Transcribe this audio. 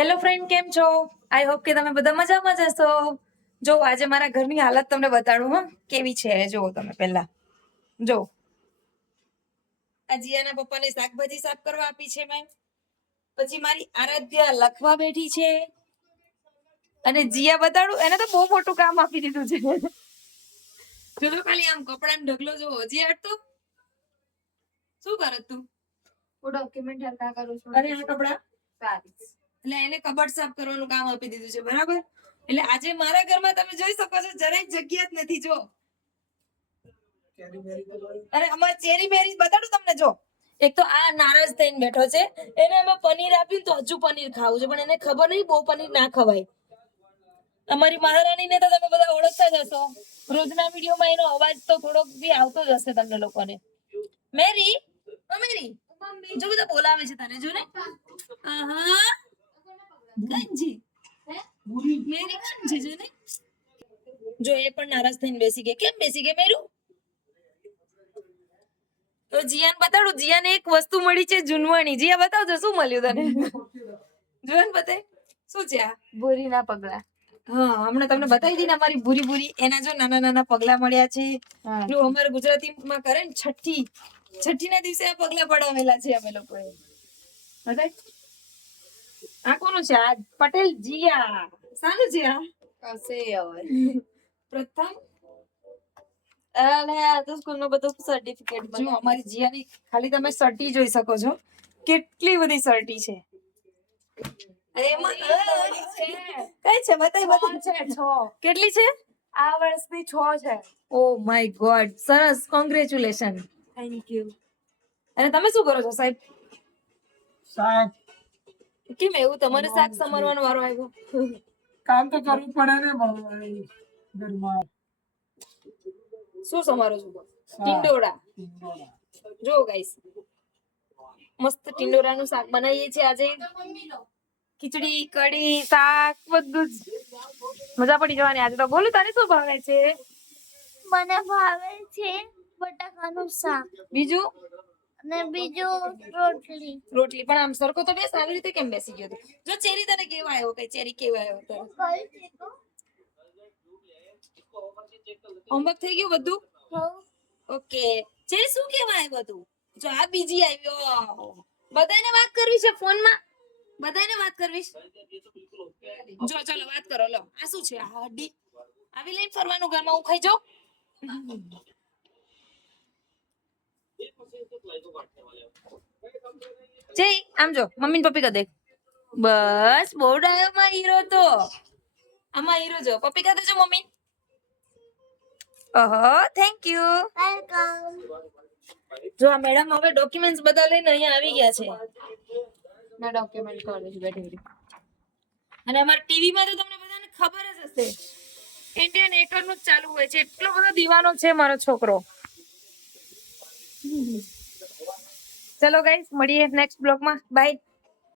Hello friend, કેમ છો? I hope કે તમે બધા મજામાં જ હશો. જો આજે મારા ઘરની હાલત તમને બતાડું હા કેવી છે. જો તમે પહેલા જો આ જીયાના પપ્પાને શાકભાજી સાફ કરવા આપી છે મેં. પછી મારી આરાધ્યા લખવા બેઠી છે અને જીયા બતાડું એને તો બહુ મોટું કામ આપી દીધું છે. જો તો ખાલી આમ કપડાનો ઢગલો જો હજી હટતો શું કરે તું? હું ડોક્યુમેન્ટ હલકા કરું છું. અરે આ કપડા સારી. એટલે એને કબાટ સાફ કરવાનું કામ આપી દીધું છે, બરાબર? એટલે આજે મારા ઘરમાં તમે જોઈ શકો છો જરાય જગ્યા જ નથી. જો અરે અમાર ચેરી મેરી બતાડું તમને. જો એક તો આ નારાજ થઈને બેઠો છે. એને અમે પનીર આપ્યું તો હજુ પનીર ખાવું છે, પણ એને ખબર નહીં બહુ પનીર ના ખવાય. અમારી મહારાણીને તો તમે બધા ઓળખતા જ હશો. રોજના વિડીયોમાં એનો અવાજ તો થોડોક બી આવતો જ હશે તમને લોકોને. મેરી, ઓ મેરી, જો બધા બોલાવે છે તને. જો ને આહા કંજી મેરી કંજી જો ને. જો એ પણ નારાજ થઈને બેસી ગઈ. કેમ બેસી ગઈ મેરું? તો જીયાન બતાડું. જીયાને એક વસ્તુ મળી છે જૂનવાણી. જીયા બતાવજો શું મળ્યું તને? જોન બતાય શું છે આ? ભૂરીના પગલા. હા, હમણાં તમને બતાવી દી ને અમારી ભૂરી ભૂરી એના જો નાના નાના પગલા મળ્યા છે. હા. જો અમારે ગુજરાતીમાં કરે ને છઠ્ઠી ના દિવસે આ પગલા પડાવેલા છે અમે લોકોએ. બતાય આ કોનું છે? આ પટેલ જીયા. સાનું છે આ? કશે હવે. પ્રથમ અને આ તો સ્કૂલનો બધો સર્ટિફિકેટ જો અમારી જીયાની ખાલી તમે સર્ટી જોઈ શકો છો. કેટલી બધી સર્ટી છે. એમાં કઈ છે? બતાય બતાય. છે 6. કેટલી છે? આ વર્ષની 6 છે. ઓ માય ગોડ, સરસ, કોંગ્રેચ્યુલેશન. Thank you. અને તમે શું કરો છો સાહેબ? શાક કેમ એવું તમારે શાક સમારવાનો વારો આવ્યો? કામ તો કરવું પડે ને ભાઈ ઘરમાં. શું સમારો છો? ટિંડોળા. જો ગાઈસ, મસ્ત ટિંડોરાનું શાક બનાવીએ છીએ આજે. ખીચડી, કઢી, શાક બધું જ મજા પડી જવાની આજે તો. બોલું તને શું ભાવે છે? મને ભાવે છે બટાકાનું શાક બીજું? અને બીજું રોટલી. રોટલી. પણ આમ સરખો તો બેસ. આવી રીતે કેમ બેસી ગયો તું? જો ચેરી તને કેવા આવ્યો? કઈ ચેરી કેવા આવ્યો તને? હોમવર્ક થઈ ગયું બધું? ઓકે. ચેરી શું કેવા આવ્યો તું? જો આ બીજી આવ્યો. બધાને વાત કરવી છે ફોનમાં? બધાને વાત કરવી છે? જો ચલો વાત કરો. લો આ શું છે? આ હड्डी આવી લઈને ફરવાનું ઘરમાં હું ખાઈ જાઉં? જય આમ જો મમ્મી પપ્પી કર દે. બસ બહુ ડાયો માં હીરો તો. આમાં હીરો જો પપ્પી કર દેજો મમ્મી. ઓહો, થેન્ક યુ. વેલકમ. જો આ મેડમ હવે ડોક્યુમેન્ટ્સ બધા લઈને અહીંયા આવી ગયા છે. મેં ડોક્યુમેન્ટ કરું છું બેઠી. અને અમારા ટીવી માં તો તમને બધાને ખબર જ હશે, ઇન્ડિયન એકર નું જ ચાલુ હોય છે. એટલો બધો દીવાનો છે મારો છોકરો. ચલો ગાઈસ, મળીએ નેક્સ્ટ બ્લોગમાં. બાય.